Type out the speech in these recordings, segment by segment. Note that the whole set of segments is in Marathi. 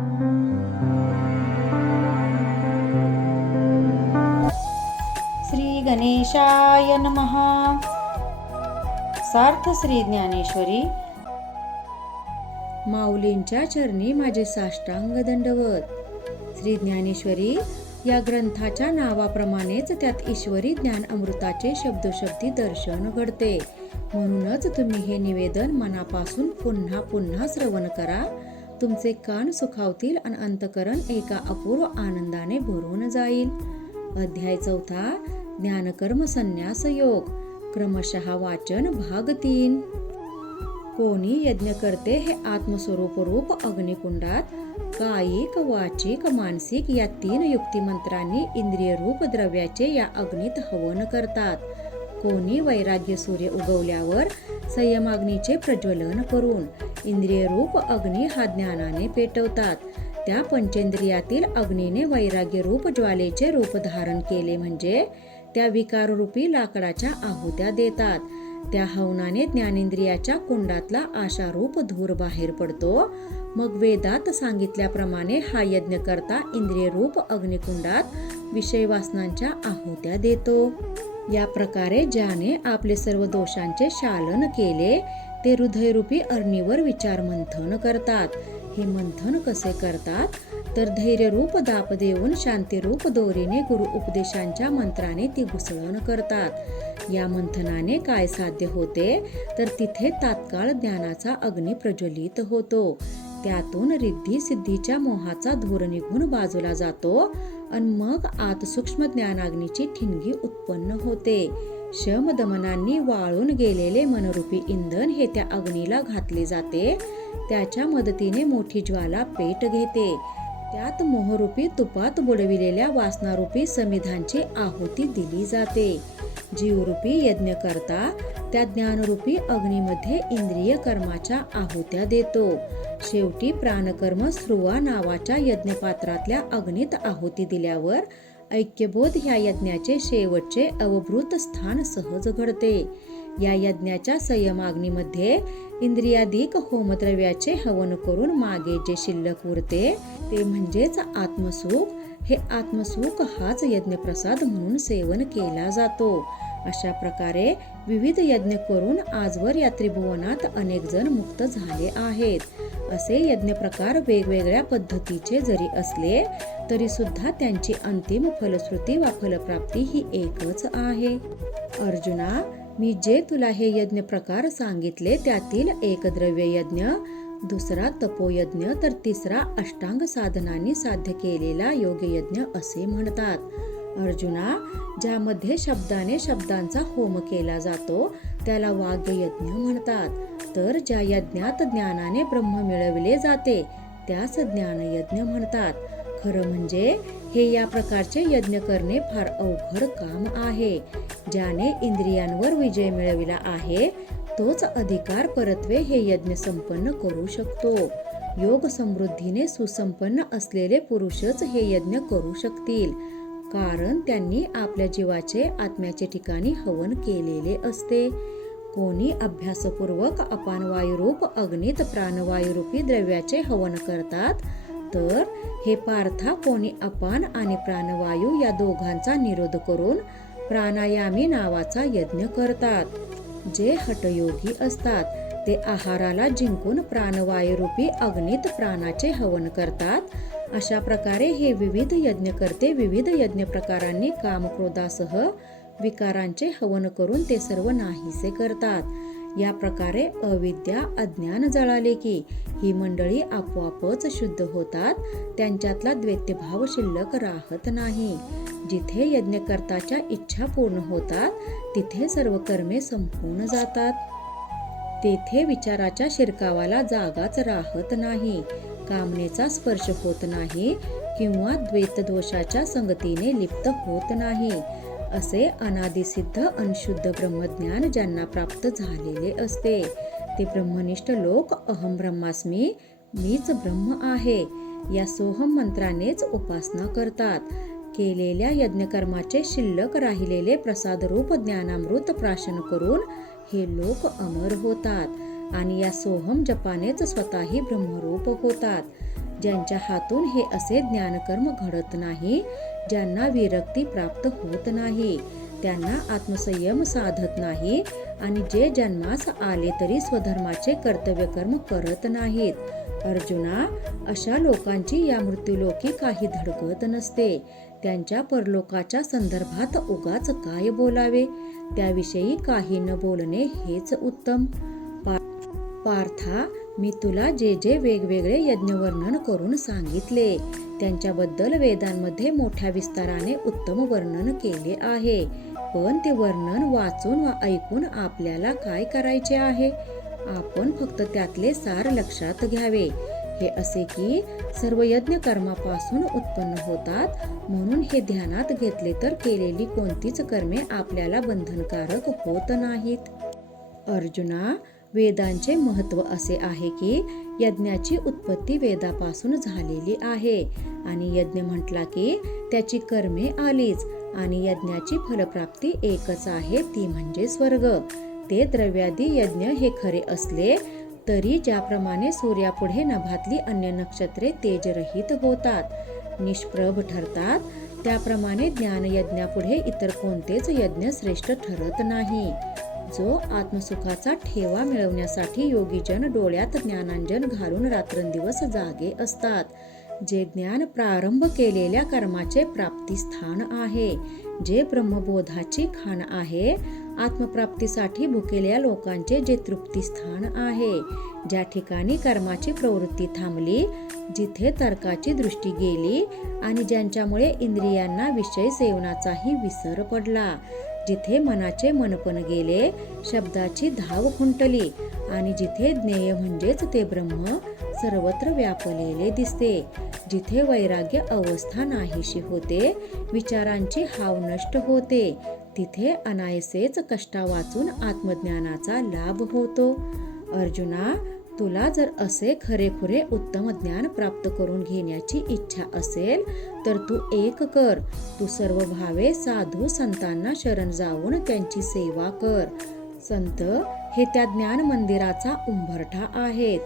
श्री गणेशाय नमः. सार्थ श्री ज्ञानेश्वरी. माऊलींच्या चरणी माझे साष्टांग दंडवत. श्री ज्ञानेश्वरी या ग्रंथाच्या नावाप्रमाणेच त्यात ईश्वरी ज्ञान अमृताचे शब्दोशब्दी दर्शन घडते. म्हणूनच तुम्ही हे निवेदन मनापासून पुन्हा पुन्हा श्रवण करा. तुमचे कान सुखावतील आणि अंतकरण एका अपूर्व आनंदाने भरून जाईल. अध्याय 4 ज्ञानकर्म संन्यास योग. क्रमशः वाचन भाग 3. कोणी यज्ञ करते हे आत्मस्वरूप रूप अग्निकुंडात कायिक वाचिक मानसिक या 3 युक्तिमंत्रांनी इंद्रिय रूप द्रव्याचे या अग्नीत हवन करतात. कोणी वैराग्य सूर्य उगवल्यावर संयमाग्नीचे प्रज्वलन करून इंद्रिय रूप अग्नी हा ज्ञानाने पेटवतात. त्या पंचेंद्रियातील अग्नीने वैराग्य रूप ज्वालेचे रूप धारण केले म्हणजे त्या विकाररूपी लाकडाच्या आहुत्या देतात. त्या हवनाने ज्ञानेंद्रियाच्या कुंडातला आशारूप धूर बाहेर पडतो. मग वेदात सांगितल्याप्रमाणे हा यज्ञ करता इंद्रिय रूप अग्निकुंडात विषय वासनांच्या आहुत्या देतो. या प्रकारे ज्याने आपले सर्व दोषांचे शालन केले ते हृदयरूपी अग्नीवर विचार मंथन करतात. हे मंथन कसे करतात तर धैर्यरूप दाप देऊन शांतीरूप दोरीने गुरु उपदेशांच्या मंत्राने ती घुसळण करतात. या मंथनाने काय साध्य होते तर तिथे तात्काळ ज्ञानाचा अग्नी प्रज्वलित होतो. त्यातून रिद्धी सिद्धीच्या मोहाचा धूर निघून बाजूला जातो आणि मग आत सूक्ष्म ज्ञानाग्नीची ठिणगी उत्पन्न होते. शम दमनांनी वाळून गेलेले मनरूपी इंधन हे त्या अग्नीला घातले जाते. त्याच्या मदतीने मोठी ज्वाला पेट घेते. त्यात मोहरूपी तुपात बुडविलेल्या वासनारूपी समिधांची आहुती दिली जाते. जीवरूपी यज्ञ करता त्या ज्ञानरूपी अग्नीमध्ये इंद्रिय कर्माच्या आहुत्या देतो. शेवटी प्राणकर्म स्रुवा नावाच्या यज्ञपात्रातल्या अग्नीत आहुती दिल्यावर ऐक्यबोध ह्या यज्ञाचे शेवटचे अवभृत स्थान सहज घडते. या यज्ञाच्या संयमाग्नीमध्ये इंद्रियाधिक होमद्रव्याचे हवन करून मागे जे शिल्लक उरते ते म्हणजेच आत्मसुख. हे आत्मसुख हाच यज्ञप्रसाद म्हणून सेवन केला जातो. अशा प्रकारे विविध यज्ञ करून आजवर या त्रिभुवनात अनेक जण मुक्त झाले आहेत. असे यज्ञ प्रकार वेगवेगळ्या पद्धतीचे जरी असले तरी सुद्धा त्यांची अंतिम फलश्रुती वा फलप्राप्ती ही एकच आहे. अर्जुना, मी जे तुला हे यज्ञ प्रकार सांगितले त्यातील एक द्रव्य यज्ञ, दुसरा तपोयज्ञ तर तिसरा अष्टांग साधनांनी साध्य केलेला योगयज्ञ असे म्हणतात. अर्जुना, ज्यामध्ये शब्दाने शब्दांचा होम केला जातो त्याला वाग्ययज्ञ म्हणतात. तर ज्या यज्ञात ज्ञानाने ब्रह्म मिळविले जाते त्यास ज्ञानयज्ञ म्हणतात. खरं म्हणजे हे या प्रकारचे यज्ञ करणे फार अवघड काम आहे. ज्याने इंद्रियांवर विजय मिळविला आहे तोच अधिकार परत्वे हे यज्ञ संपन्न करू शकतो. योग समृद्धीने सुसंपन्न असलेले पुरुषच हे यज्ञ करू शकतील. कारण त्यांनी आपल्या जीवाचे आत्म्याचे ठिकाणी हवन केलेले असते. कोणी अभ्यासपूर्वक अपान वायुरूप अग्नीत प्राणवायुरूपी द्रव्याचे हवन करतात तर हे पार्था कोणी अपान आणि प्राणवायू या दोघांचा निरोध करून प्राणायामी नावाचा यज्ञ करतात. जे हठयोगी असतात ते आहाराला जिंकून प्राणवायुरूपी अग्नीत प्राणाचे हवन करतात. अशा प्रकारे हे विविध यज्ञकर्ते विविध यज्ञ प्रकारांनी कामक्रोधासह विकारांचे हवन करून ते सर्व नाहीसे करतात. या प्रकारे अविद्या अज्ञान जळाले की ही मंडळी आपोआपच शुद्ध होतात. त्यांच्यातला द्वैतभाव शिल्लक राहत नाही. जिथे यज्ञकर्ताच्या इच्छा पूर्ण होतात तिथे सर्व कर्मे संपून जातात. तेथे विचाराच्या शिरकावाला जागाच राहत नाही. कामनेचा स्पर्श होत नाही किंवा द्वैतदोषाच्या संगतीने लिप्त होत नाही. असे अनादिसिद्ध अनशुद्ध ब्रह्मज्ञान ज्यांना प्राप्त झालेले असते ते ब्रह्मनिष्ठ लोक अहम ब्रह्मास्मी, मीच ब्रह्म आहे या सोहम मंत्रानेच उपासना करतात. केलेल्या यज्ञकर्माचे शिल्लक राहिलेले प्रसादरूप ज्ञानामृत प्राशन करून हे लोक अमर होतात आणि या सोहम जपानेच स्वतःही ब्रह्मरूप होतात. ज्यांच्या हातून हे असे ज्ञानकर्म घडत नाही, ज्यांना विरक्ती प्राप्त होत नाही, त्यांना आत्मसंयम साधत नाही आणि जे जन्मास आले तरी स्वधर्माचे कर्तव्यकर्म करत नाहीत. अर्जुना, अशा लोकांची या मृत्यूलोकी काही धडकत नसते. त्यांच्या परलोकाच्या संदर्भात उगाच काय बोलावे? त्याविषयी काही न बोलणे हेच उत्तम. पार्था, मी तुला जे जे वेगवेगळे यज्ञवर्णन करून सांगितले त्यांच्याबद्दल वेदांमध्ये मोठ्या विस्ताराने उत्तम वर्णन केले आहे. पण ते वर्णन वाचून वा ऐकून आपल्याला काय करायचे आहे? आपण फक्त त्यातले सार लक्षात घ्यावे. हे असे की सर्व यज्ञ कर्मापासून उत्पन्न होतात, म्हणून हे ध्यानात घेतले तर केलेली कोणतीच कर्मे आपल्याला बंधनकारक होत नाहीत. अर्जुना, वेदांचे महत्त्व असे आहे की यज्ञाची उत्पत्ती वेदापासून झालेली आहे आणि यज्ञ म्हटला की त्याची कर्मे आलीच आणि यज्ञाची फलप्राप्ती एकच आहे, ती म्हणजे स्वर्ग. ते द्रव्यादी यज्ञ हे खरे असले तरी ज्याप्रमाणे सूर्यापुढे नभातली अन्य नक्षत्रे तेजरहित होतात, निष्प्रभ ठरतात, त्याप्रमाणे ज्ञानयज्ञापुढे इतर कोणतेच यज्ञ श्रेष्ठ ठरत नाही. जो आत्मसुखाचा ठेवा मिळवण्यासाठी योगीजन डोळ्यात ज्ञानांजन घालून रात्रंदिवस जागे असतात, जे ज्ञान प्रारंभ केलेल्या कर्माचे प्राप्तिस्थान आहे, जे ब्रह्मबोधाची खाण आहे, आत्मप्राप्तीसाठी भुकेल्या लोकांचे जे तृप्तिस्थान आहे, ज्या ठिकाणी कर्माची प्रवृत्ती थांबली, जिथे तर्काची दृष्टी गेली आणि ज्यांच्यामुळे इंद्रियांना विषय सेवनाचाही विसर पडला, जिथे मनाचे मनपण गेले, शब्दाची धाव खुंटली आणि जिथे ज्ञेय म्हणजेच ते ब्रह्म सर्वत्र व्यापलेले दिसते, जिथे वैराग्य अवस्था नाहीशी होते, विचारांची हाव नष्ट होते, तिथे अनायसेच कष्टा वाचून आत्मज्ञानाचा लाभ होतो. अर्जुना, तुला जर असे खरेखुरे उत्तम ज्ञान प्राप्त करून घेण्याची इच्छा असेल तर तू एक कर, तू सर्व भावे साधू संतांना शरण जाऊन त्यांची सेवा कर. संत हे त्या ज्ञान मंदिराचा उंबरठा आहेत.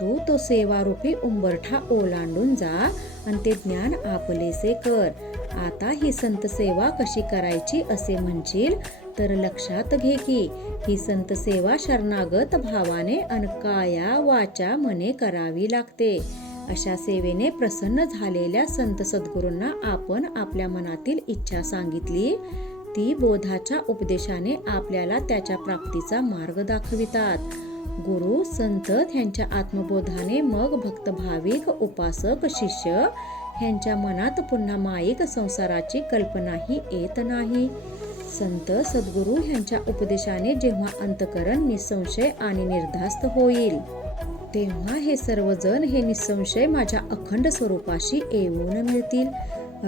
तू तो सेवारूपी उंबरठा ओलांडून जा आणि ते ज्ञान आपलेसे कर. आता ही संत सेवा कशी करायची असे म्हणशील तर लक्षात घे की ही संत सेवा शरणागत भावाने अन काया वाचा मने करावी लागते. अशा सेवेने प्रसन्न झालेल्या संत सद्गुरूंना आपण आपल्या मनातील इच्छा सांगितली, ती बोधाच्या उपदेशाने आपल्याला त्याच्या प्राप्तीचा मार्ग दाखवितात. गुरु संत ह्यांच्या आत्मबोधाने मग भक्त भाविक उपासक शिष्य ह्यांच्या मनात पुन्हा माईक संसाराची कल्पनाही येत नाही. संत सद्गुरू ह्यांच्या उपदेशाने जेव्हा अंतकरण निसंशय आणि निर्धास्त होईल, तेव्हा हे सर्वजण हे निसंशय माझ्या अखंड स्वरूपाशी येऊन मिळतील.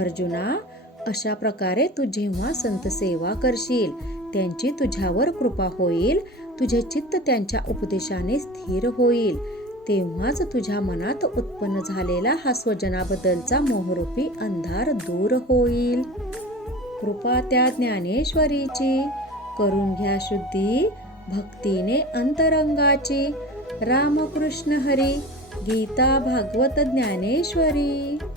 अर्जुना, अशा प्रकारे तू जेव्हा संत सेवा करशील, त्यांची तुझ्यावर कृपा होईल, तुझे चित्त त्यांच्या उपदेशाने स्थिर होईल, तेव्हाच तुझ्या मनात उत्पन्न झालेला हा स्वजनाबद्दलचा मोहरूपी अंधार दूर होईल. कृपा त्या ज्ञानेश्वरीची, करून घ्या शुद्धी भक्तीने अंतरंगाची. रामकृष्ण हरी. गीता भागवत ज्ञानेश्वरी.